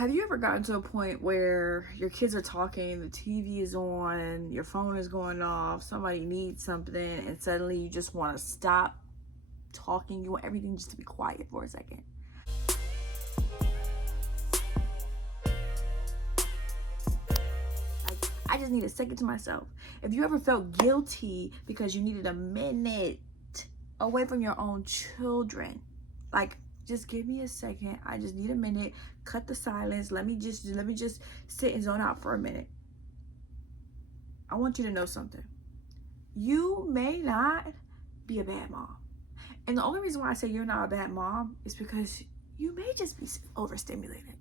Have you ever gotten to a point where your kids are talking, the TV is on, your phone is going off, somebody needs something, and suddenly you just want to stop talking? You want everything just to be quiet for a second. Like, I just need a second to myself. If you ever felt guilty because you needed a minute away from your own children, like, just give me a second. I just need a minute. Cut the silence. Let me just sit and zone out for a minute. I want you to know something. You may not be a bad mom. And the only reason why I say you're not a bad mom is because you may just be overstimulated.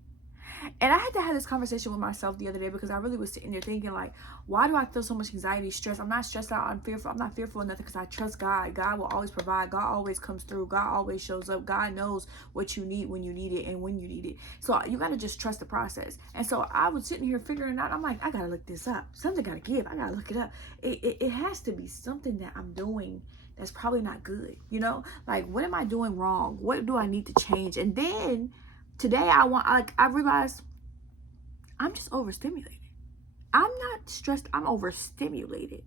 And I had to have this conversation with myself the other day because I really was sitting there thinking, like, why do I feel so much anxiety, stress? I'm not stressed out. I'm fearful. I'm not fearful of nothing because I trust God. God will always provide. God always comes through. God always shows up. God knows what you need when you need it and when you need it. So you got to just trust the process. And so I was sitting here figuring out, I'm like, I got to look this up. Something got to give. I got to look it up. It has to be something that I'm doing that's probably not good. You know, like, what am I doing wrong? What do I need to change? And then today I realized I'm just overstimulated. I'm not stressed. I'm overstimulated.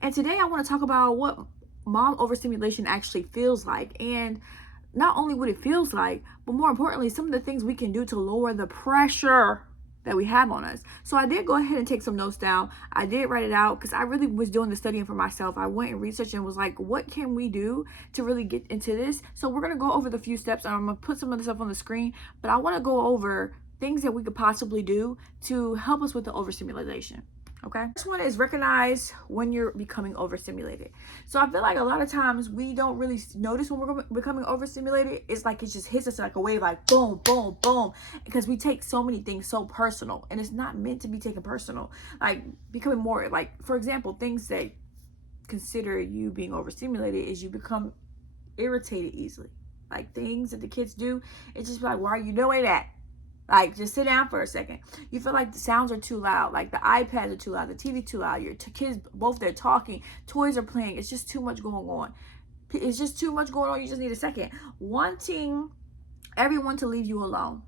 And today I want to talk about what mom overstimulation actually feels like, and not only what it feels like, but more importantly, some of the things we can do to lower the pressure that we have on us. So I did go ahead and take some notes down. I did write it out because I really was doing the studying for myself. I went and researched and was like, what can we do to really get into this? So we're going to go over the few steps, and I'm going to put some of the stuff on the screen, but I want to go over things that we could possibly do to help us with the overstimulation. Okay. This one is recognize when you're becoming overstimulated. So I feel like a lot of times we don't really notice when we're becoming overstimulated. It's like it just hits us like a wave, like boom, boom, boom, because we take so many things so personal, and it's not meant to be taken personal. Like becoming more, like, for example, things that consider you being overstimulated is you become irritated easily. Like things that the kids do, it's just like, why are you doing that? Like, just sit down for a second. You feel like the sounds are too loud, like the iPads are too loud, the TV too loud, your kids, both they're talking, toys are playing. It's just too much going on. It's just too much going on. You just need a second. Wanting everyone to leave you alone.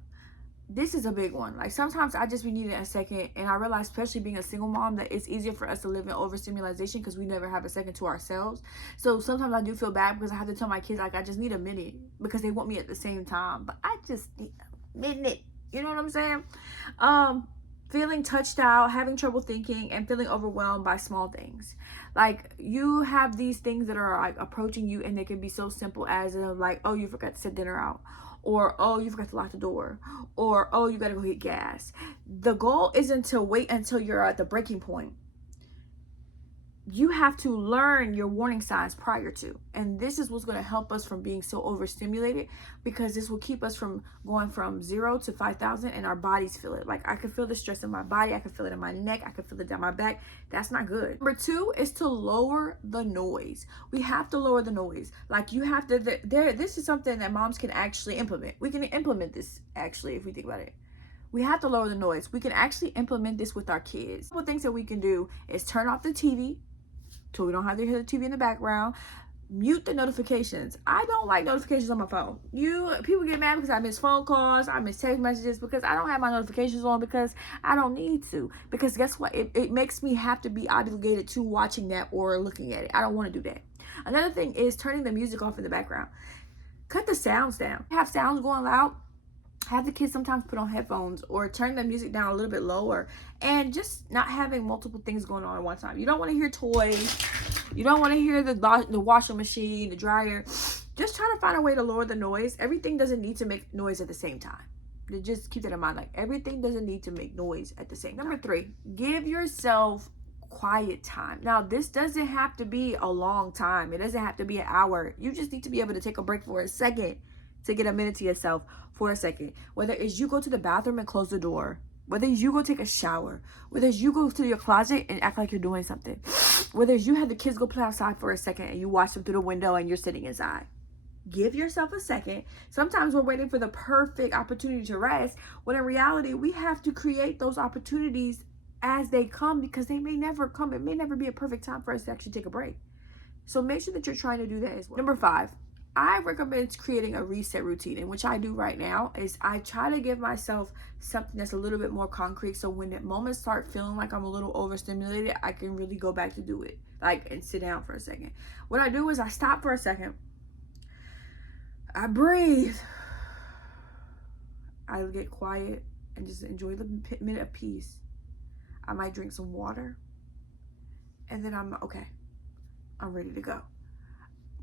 This is a big one. Like, sometimes I just be needing a second, and I realize, especially being a single mom, that it's easier for us to live in overstimulation because we never have a second to ourselves. So sometimes I do feel bad because I have to tell my kids, like, I just need a minute because they want me at the same time, but I just need a minute. You know what I'm saying? Feeling touched out, having trouble thinking, and feeling overwhelmed by small things. Like, you have these things that are like approaching you, and they can be so simple as like, oh, you forgot to set dinner out, or oh, you forgot to lock the door, or oh, you gotta go get gas. The goal isn't to wait until you're at the breaking point. You have to learn your warning signs prior to. And this is what's going to help us from being so overstimulated, because this will keep us from going from 0 to 5,000, and our bodies feel it. Like, I can feel the stress in my body. I can feel it in my neck. I can feel it down my back. That's not good. Number 2 is to lower the noise. We have to lower the noise. Like, you have to, this is something that moms can actually implement. We can implement this, actually, if we think about it. We have to lower the noise. We can actually implement this with our kids. One things that we can do is turn off the TV, so we don't have to hear the TV in the background. Mute the notifications. I don't like notifications on my phone. People get mad because I miss phone calls, I miss text messages, because I don't have my notifications on, because I don't need to. Because guess what? It makes me have to be obligated to watching that or looking at it. I don't want to do that. Another thing is turning the music off in the background. Cut the sounds down. Have sounds going loud. Have the kids sometimes put on headphones, or turn the music down a little bit lower, and just not having multiple things going on at one time. You don't want to hear toys. You don't want to hear the washing machine, the dryer. Just try to find a way to lower the noise. Everything doesn't need to make noise at the same time. Just keep that in mind. Like, everything doesn't need to make noise at the same time. Number 3, give yourself quiet time. Now, this doesn't have to be a long time. It doesn't have to be an hour. You just need to be able to take a break for a second, to get a minute to yourself for a second. Whether it's you go to the bathroom and close the door, whether it's you go take a shower, whether it's you go to your closet and act like you're doing something, whether it's you have the kids go play outside for a second and you watch them through the window and you're sitting inside. Give yourself a second. Sometimes we're waiting for the perfect opportunity to rest, when in reality, we have to create those opportunities as they come, because they may never come. It may never be a perfect time for us to actually take a break. So make sure that you're trying to do that as well. Number 5, I recommend creating a reset routine, and which I do right now is I try to give myself something that's a little bit more concrete, so when that moments start feeling like I'm a little overstimulated, I can really go back to do it, like, and sit down for a second. What I do is I stop for a second, I breathe, I get quiet and just enjoy the minute of peace. I might drink some water, and then I'm ready to go.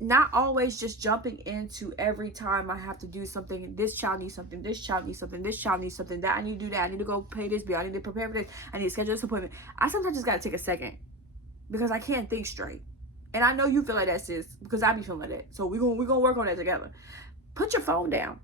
Not always just jumping into every time I have to do something. This child needs something. This child needs something. This child needs something. That I need to do that. I need to go pay this bill. I need to prepare for this. I need to schedule this appointment. I sometimes just got to take a second because I can't think straight. And I know you feel like that, sis, because I be feeling like that. So we're gonna work on that together. Put your phone down.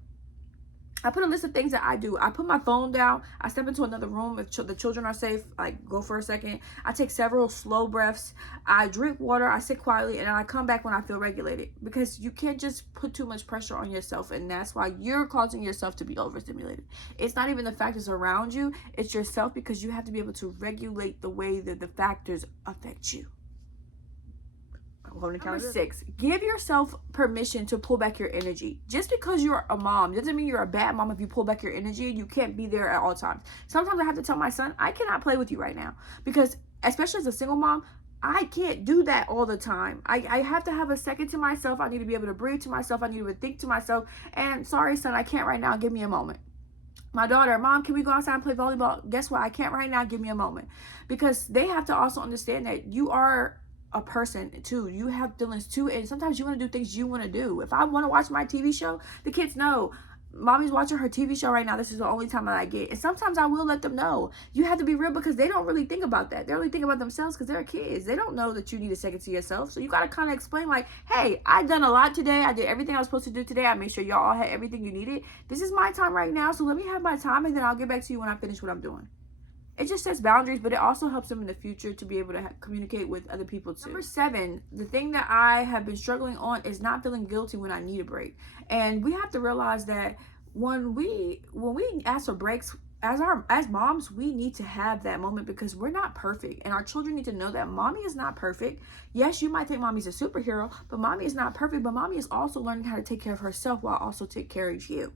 I put a list of things that I do. I put my phone down. I step into another room if the children are safe. Like, go for a second. I take several slow breaths. I drink water. I sit quietly, and I come back when I feel regulated. Because you can't just put too much pressure on yourself, and that's why you're causing yourself to be overstimulated. It's not even the factors around you. It's yourself, because you have to be able to regulate the way that the factors affect you. Number 6, give yourself permission to pull back your energy. Just because you're a mom doesn't mean you're a bad mom if you pull back your energy. You can't be there at all times. Sometimes I have to tell my son, I cannot play with you right now, because especially as a single mom, I can't do that all the time. I have to have a second to myself. I need to be able to breathe to myself. I need to think to myself, and sorry, son, I can't right now. Give me a moment. My daughter, Mom, can we go outside and play volleyball? Guess what? I can't right now. Give me a moment. Because they have to also understand that you are a person too. You have feelings too, and sometimes you want to do things you want to do. If I want to watch my TV show, the kids know Mommy's watching her TV show right now. This is the only time that I get. And sometimes I will let them know. You have to be real, because they don't really think about that. They only think about themselves because they're kids. They don't know that you need a second to yourself. So you got to kind of explain, like, hey, I done a lot today. I did everything I was supposed to do today. I made sure y'all all had everything you needed. This is my time right now. So let me have my time, and then I'll get back to you when I finish what I'm doing. It just sets boundaries, but it also helps them in the future to be able to communicate with other people too. Number 7, the thing that I have been struggling on is not feeling guilty when I need a break. And we have to realize that when we ask for breaks, as moms, we need to have that moment, because we're not perfect, and our children need to know that mommy is not perfect. Yes, you might think mommy's a superhero, but mommy is not perfect. But mommy is also learning how to take care of herself while also take care of you.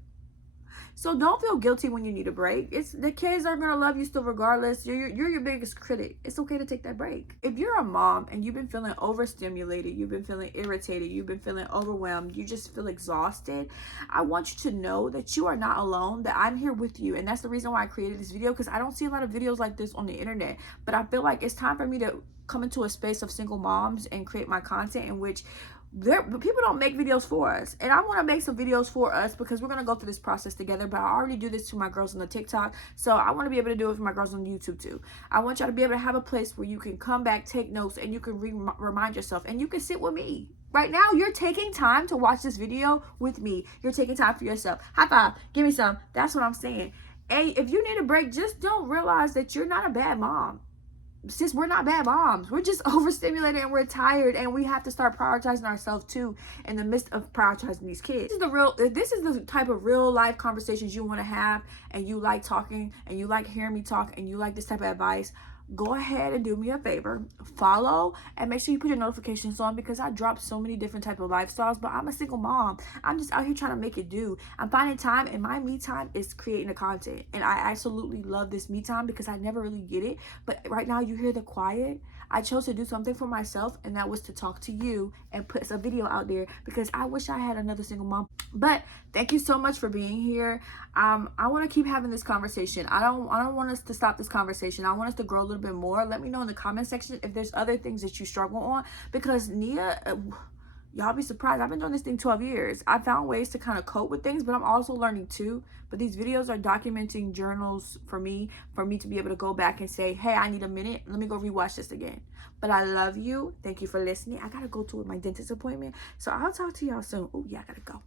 So don't feel guilty when you need a break. It's the kids are gonna love you still regardless. You're your biggest critic. It's okay to take that break. If you're a mom and you've been feeling overstimulated, you've been feeling irritated, you've been feeling overwhelmed, you just feel exhausted, I want you to know that you are not alone, that I'm here with you. And that's the reason why I created this video, because I don't see a lot of videos like this on the internet. But I feel like it's time for me to come into a space of single moms and create my content in which people don't make videos for us, and I want to make some videos for us, because we're going to go through this process together. But I already do this to my girls on the TikTok, so I want to be able to do it for my girls on YouTube too. I want y'all to be able to have a place where you can come back, take notes, and you can remind yourself, and you can sit with me. Right now, you're taking time to watch this video with me. You're taking time for yourself. High five. Give me some. That's what I'm saying. Hey, if you need a break, just don't realize that you're not a bad mom. Sis, we're not bad moms. We're just overstimulated and we're tired, and we have to start prioritizing ourselves too in the midst of prioritizing these kids. This is the type of real life conversations you want to have, and you like talking, and you like hearing me talk, and you like this type of advice. Go ahead and do me a favor, follow, and make sure you put your notifications on, because I drop so many different type of lifestyles. But I'm a single mom. I'm just out here trying to make it do. I'm finding time, and my me time is creating the content, and I absolutely love this me time, because I never really get it. But right now, you hear the quiet. I chose to do something for myself, and that was to talk to you and put a video out there, because I wish I had another single mom. But thank you so much for being here. I want to keep having this conversation. I don't want us to stop this conversation. I want us to grow a little bit more. Let me know in the comment section if there's other things that you struggle on, because Nia, y'all be surprised. I've been doing this thing 12 years. I found ways to kind of cope with things, but I'm also learning too. But these videos are documenting journals for me to be able to go back and say, hey, I need a minute. Let me go rewatch this again. But I love you. Thank you for listening. I got to go to my dentist appointment. So I'll talk to y'all soon. Oh, yeah, I got to go.